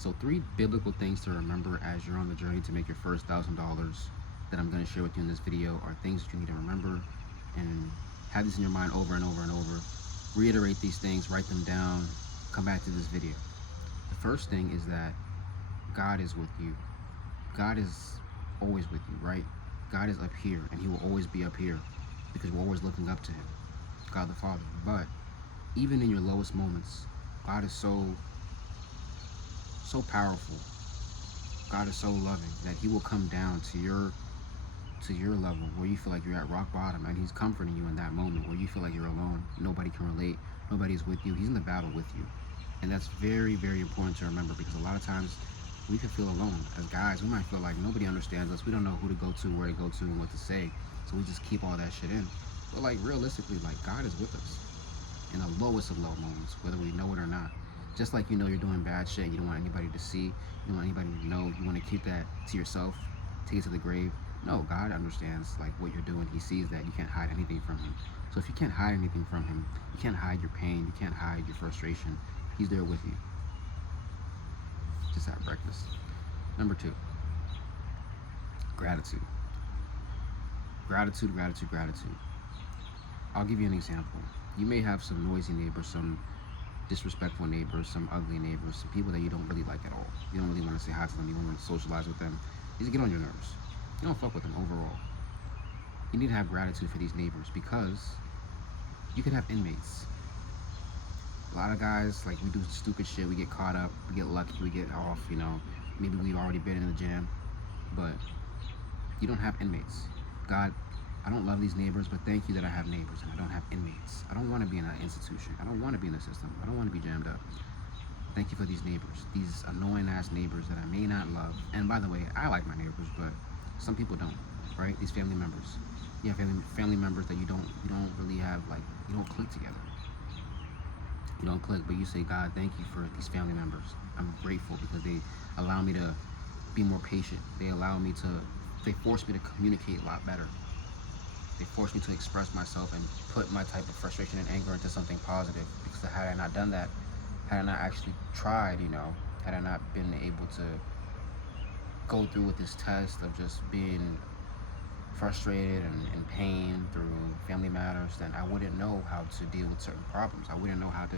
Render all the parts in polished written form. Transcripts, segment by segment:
So, three biblical things to remember as you're on the journey to make your first $1,000 that I'm going to share with you in this video are things that you need to remember and have this in your mind over and over and over. Reiterate these things, write them down, come back to this video. The first thing is that God is with you. God is always with you, right? God is up here, and He will always be up here because we're always looking up to Him, God the Father. But even in your lowest moments, God is so powerful. God is so loving that He will come down to your level where you feel like you're at rock bottom, and He's comforting you in that moment where you feel like you're alone, nobody can relate, nobody's with you. He's in the battle with you. And that's very, very important to remember, because a lot of times we can feel alone. As guys, we might feel like nobody understands us. We don't know who to go to, where to go to, and what to say. So we just keep all that shit in. But like realistically, like God is with us in the lowest of low moments, whether we know it or not. Just like you're doing bad shit, you don't want anybody to see, you don't want anybody to know, you want to keep that to yourself, take it to the grave. No, God understands like what you're doing. He sees that. You can't hide anything from Him. So if you can't hide anything from Him, you can't hide your pain, you can't hide your frustration. He's there with you. Just have breakfast. Number two, gratitude. Gratitude, gratitude, gratitude. I'll give you an example. You may have some noisy neighbors, some disrespectful neighbors, some ugly neighbors, some people that you don't really like at all. You don't really want to say hi to them. You don't want to socialize with them. These get on your nerves. You don't fuck with them overall. You need to have gratitude for these neighbors, because you could have inmates. A lot of guys, like, we do stupid shit. We get caught up. We get lucky. We get off. Maybe we've already been in the jam, but you don't have inmates. God, I don't love these neighbors, but thank you that I have neighbors and I don't have inmates. I don't want to be in an institution. I don't want to be in the system. I don't want to be jammed up. Thank you for these neighbors, these annoying ass neighbors that I may not love. And by the way, I like my neighbors, but some people don't, right? These family members. You have family members that you don't really have, like, you don't click together. You don't click, but you say, God, thank you for these family members. I'm grateful because they allow me to be more patient. They force me to communicate a lot better. They forced me to express myself and put my type of frustration and anger into something positive. Because had I not done that, had I not actually tried, had I not been able to go through with this test of just being frustrated and in pain through family matters, then I wouldn't know how to deal with certain problems. I wouldn't know how to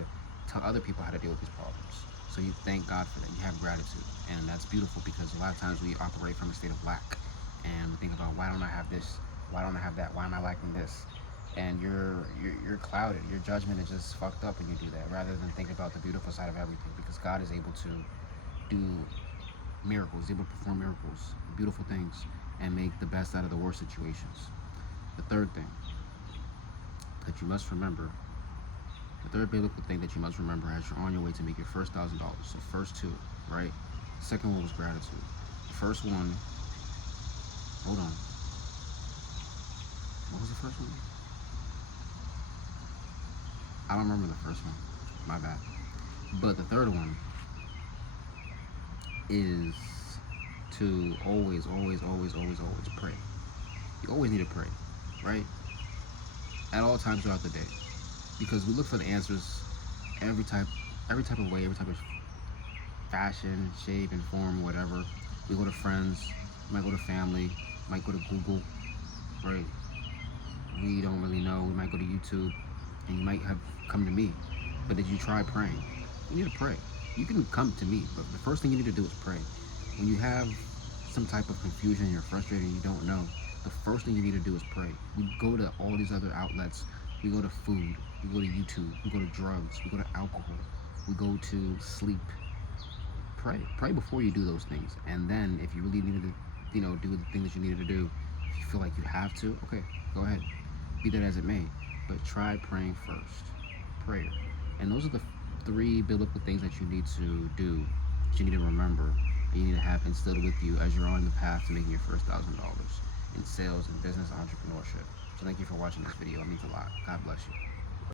tell other people how to deal with these problems. So you thank God for that. You have gratitude. And that's beautiful, because a lot of times we operate from a state of lack. And we think about, why don't I have this? Why don't I have that? Why am I lacking this? And you're clouded. Your judgment is just fucked up when you do that, rather than think about the beautiful side of everything, because God is able to do miracles, able to perform miracles, beautiful things, and make the best out of the worst situations. The third thing that you must remember, the third biblical thing that you must remember as you're on your way to make your first $1,000. So first two, right? Second one was gratitude. The first one, hold on. What was the first one? I don't remember the first one. My bad. But the third one is to always, always, always, always, always pray. You always need to pray, right? At all times throughout the day. Because we look for the answers every type of way, every type of fashion, shape, and form, whatever. We go to friends, we might go to family, might go to Google, right? We don't really know. We might go to YouTube, and you might have come to me. But did you try praying? You need to pray. You can come to me, but the first thing you need to do is pray. When you have some type of confusion, you're frustrated, and you don't know, the first thing you need to do is pray. We go to all these other outlets. We go to food. We go to YouTube. We go to drugs. We go to alcohol. We go to sleep. Pray. Pray before you do those things. And then if you really needed to, do the thing that you needed to do, if you feel like you have to, okay, go ahead. Be that as it may. But try praying first. Prayer. And those are the three biblical things that you need to do, that you need to remember, and you need to have instilled with you as you're on the path to making your first $1,000 in sales and business entrepreneurship. So thank you for watching this video. It means a lot. God bless you.